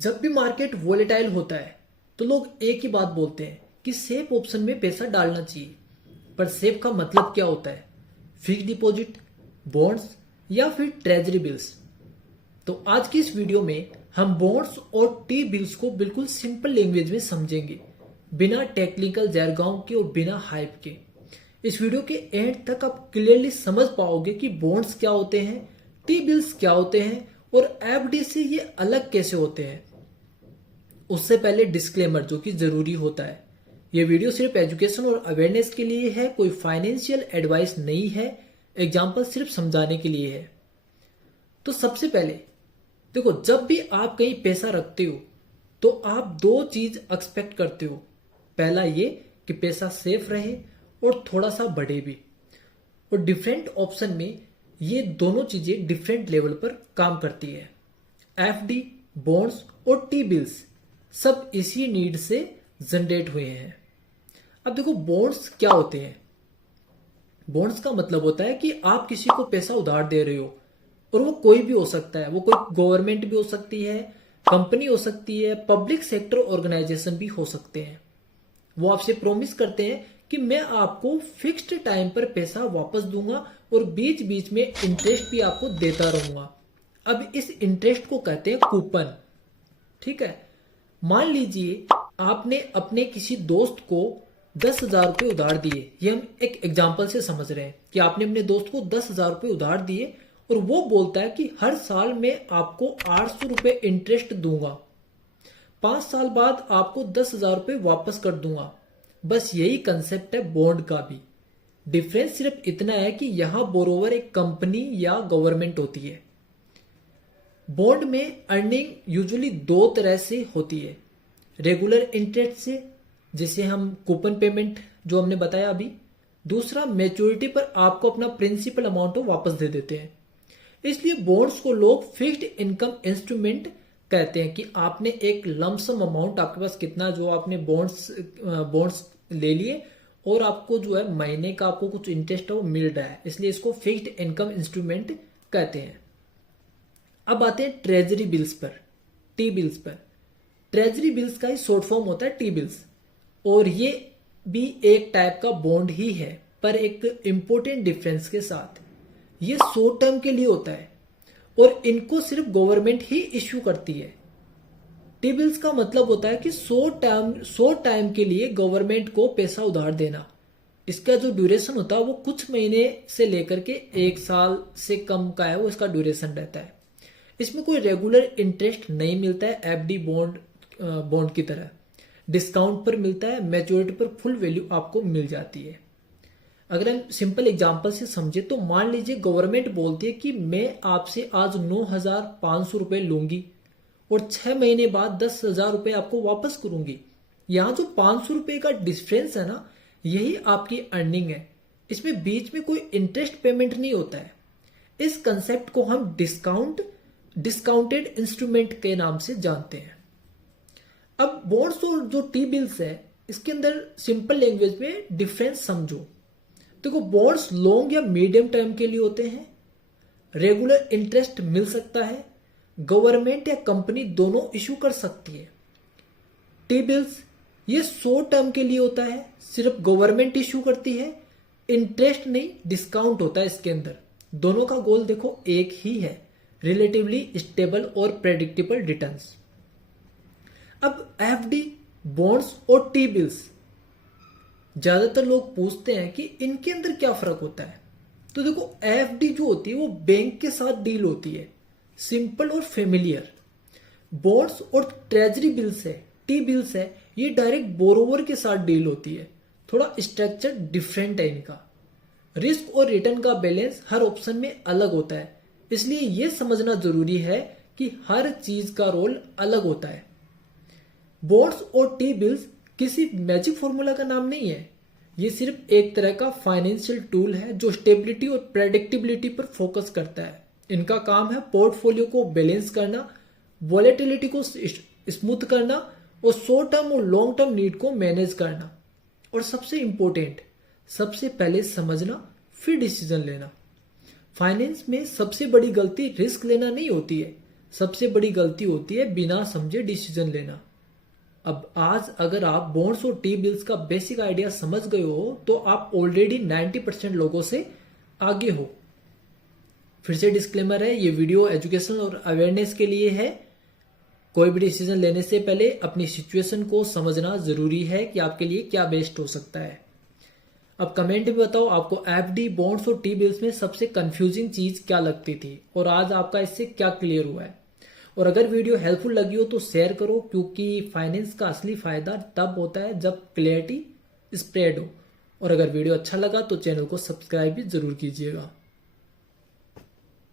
जब भी market volatile होता है तो लोग एक ही बात बोलते हैं कि सेफ ऑप्शन में पैसा डालना चाहिए। पर सेफ का मतलब क्या होता है? फिक्स डिपॉजिट, बॉन्ड्स या फिर ट्रेजरी बिल्स? तो आज की इस वीडियो में हम बॉन्ड्स और टी बिल्स को बिल्कुल सिंपल लैंग्वेज में समझेंगे, बिना टेक्निकल जरगों के और बिना हाइप के। इस वीडियो के एंड तक आप क्लियरली समझ पाओगे कि बॉन्ड्स क्या होते हैं, टी बिल्स क्या होते हैं और एफडी से ये अलग कैसे होते हैं। उससे पहले डिस्क्लेमर जो कि जरूरी होता है, ये वीडियो सिर्फ एजुकेशन और अवेयरनेस के लिए है, कोई फाइनेंशियल एडवाइस नहीं है, एग्जाम्पल सिर्फ समझाने के लिए है। तो सबसे पहले देखो, जब भी आप कहीं पैसा रखते हो तो आप दो चीज एक्सपेक्ट करते हो। पहला ये कि पैसा सेफ रहे और थोड़ा सा बढ़े भी। और डिफरेंट ऑप्शन में ये दोनों चीजें डिफरेंट लेवल पर काम करती है। एफडी, बॉन्ड्स और टी बिल्स सब इसी नीड से जनरेट हुए हैं। अब देखो, बॉन्ड्स क्या होते हैं? बॉन्ड्स का मतलब होता है कि आप किसी को पैसा उधार दे रहे हो, और वो कोई भी हो सकता है। वो कोई गवर्नमेंट भी हो सकती है, कंपनी हो सकती है, पब्लिक सेक्टर ऑर्गेनाइजेशन भी हो सकते हैं। वो आपसे प्रॉमिस करते हैं कि मैं आपको फिक्स्ड टाइम पर पैसा वापस दूंगा और बीच बीच में इंटरेस्ट भी आपको देता रहूंगा। अब इस इंटरेस्ट को कहते हैं कूपन। ठीक है, मान लीजिए आपने अपने किसी दोस्त को 10,000 रुपए उधार दिए। ये हम एक एग्जाम्पल से समझ रहे हैं कि आपने अपने दोस्त को 10,000 रुपए उधार दिए और वो बोलता है कि हर साल मैं आपको 800 रुपए इंटरेस्ट दूंगा, 5 साल बाद आपको 10,000 रुपए वापस कर दूंगा। बस यही कंसेप्ट है बॉन्ड का भी। डिफरेंस सिर्फ इतना है कि यहां बोरोवर एक कंपनी या गवर्नमेंट होती है। बॉन्ड में अर्निंग यूजुअली दो तरह से होती है। रेगुलर इंटरेस्ट से, जिसे हम कूपन पेमेंट जो हमने बताया अभी। दूसरा, मैच्योरिटी पर आपको अपना प्रिंसिपल अमाउंट वापस दे देते हैं। इसलिए बॉन्ड्स को लोग फिक्स्ड इनकम इंस्ट्रूमेंट कहते हैं कि आपने एक लमसम अमाउंट, आपके पास कितना जो आपने बॉन्ड्स ले लिए और आपको जो है महीने का आपको कुछ इंटरेस्ट है वो मिल रहा है, इसलिए इसको फिक्स्ड इनकम इंस्ट्रूमेंट कहते हैं। अब आते हैं ट्रेजरी बिल्स पर, टी बिल्स पर। ट्रेजरी बिल्स का ही शॉर्ट फॉर्म होता है टी बिल्स, और ये भी एक टाइप का बॉन्ड ही है, पर एक इंपॉर्टेंट डिफरेंस के साथ। ये शॉर्ट टर्म के लिए होता है और इनको सिर्फ गवर्नमेंट ही इश्यू करती है। टी बिल्स का मतलब होता है कि शॉर्ट टाइम के लिए गवर्नमेंट को पैसा उधार देना। इसका जो ड्यूरेशन होता है वो कुछ महीने से लेकर के 1 साल से कम का है, वो इसका ड्यूरेशन रहता है। इसमें कोई रेगुलर इंटरेस्ट नहीं मिलता है एफडी बॉन्ड की तरह। डिस्काउंट पर मिलता है, मैच्योरिटी पर फुल वैल्यू आपको मिल जाती है। अगर हम सिंपल एग्जांपल से समझे तो मान लीजिए गवर्नमेंट बोलती है कि मैं आपसे आज 9,500 रुपए लूंगी और 6 महीने बाद 10,000 रुपए आपको वापस करूंगी। यहाँ जो 500 रुपए का डिफरेंस है ना, यही आपकी अर्निंग है। इसमें बीच में कोई इंटरेस्ट पेमेंट नहीं होता है। इस कंसेप्ट को हम डिस्काउंटेड इंस्ट्रूमेंट के नाम से जानते हैं। अब बॉन्ड्स और जो टी बिल्स है, इसके अंदर सिंपल लैंग्वेज में डिफरेंस समझो। देखो, बॉन्ड्स लॉन्ग या मीडियम टर्म के लिए होते हैं, रेगुलर इंटरेस्ट मिल सकता है, गवर्नमेंट या कंपनी दोनों इशू कर सकती है। टी बिल्स ये शॉर्ट टर्म के लिए होता है, सिर्फ गवर्नमेंट इशू करती है, इंटरेस्ट नहीं डिस्काउंट होता है इसके अंदर। दोनों का गोल देखो एक ही है, रिलेटिवली स्टेबल और प्रेडिक्टेबल रिटर्न्स। अब एफडी, बॉन्ड्स और टी बिल्स, ज्यादातर लोग पूछते हैं कि इनके अंदर क्या फर्क होता है। तो देखो, एफडी जो होती है वो बैंक के साथ डील होती है, सिंपल और फेमिलियर। बॉन्ड्स और ट्रेजरी बिल्स है, टी बिल्स है, ये डायरेक्ट बोरोवर के साथ डील होती है। थोड़ा स्ट्रक्चर डिफरेंट है इनका। रिस्क और रिटर्न का बैलेंस हर ऑप्शन में अलग होता है, इसलिए यह समझना जरूरी है कि हर चीज का रोल अलग होता है। बॉन्ड्स और टी बिल्स किसी मैजिक फॉर्मूला का नाम नहीं है, ये सिर्फ एक तरह का फाइनेंशियल टूल है जो स्टेबिलिटी और प्रेडिक्टेबिलिटी पर फोकस करता है। इनका काम है पोर्टफोलियो को बैलेंस करना, वॉलेटिलिटी को स्मूथ करना और शॉर्ट टर्म और लॉन्ग टर्म नीड को मैनेज करना। और सबसे इंपॉर्टेंट, सबसे पहले समझना फिर डिसीजन लेना। फाइनेंस में सबसे बड़ी गलती रिस्क लेना नहीं होती है, सबसे बड़ी गलती होती है बिना समझे डिसीजन लेना। अब आज अगर आप बॉन्ड्स और टी बिल्स का बेसिक आइडिया समझ गए हो तो आप ऑलरेडी 90% लोगों से आगे हो। फिर से डिस्क्लेमर है, ये वीडियो एजुकेशन और अवेयरनेस के लिए है। कोई भी डिसीजन लेने से पहले अपनी सिचुएशन को समझना जरूरी है कि आपके लिए क्या बेस्ट हो सकता है। अब कमेंट में बताओ आपको एफडी, बॉन्ड्स और टी बिल्स में सबसे कंफ्यूजिंग चीज क्या लगती थी और आज आपका इससे क्या क्लियर हुआ है। और अगर वीडियो हेल्पफुल लगी हो तो शेयर करो, क्योंकि फाइनेंस का असली फायदा तब होता है जब क्लैरिटी स्प्रेड हो। और अगर वीडियो अच्छा लगा तो चैनल को सब्सक्राइब भी जरूर कीजिएगा।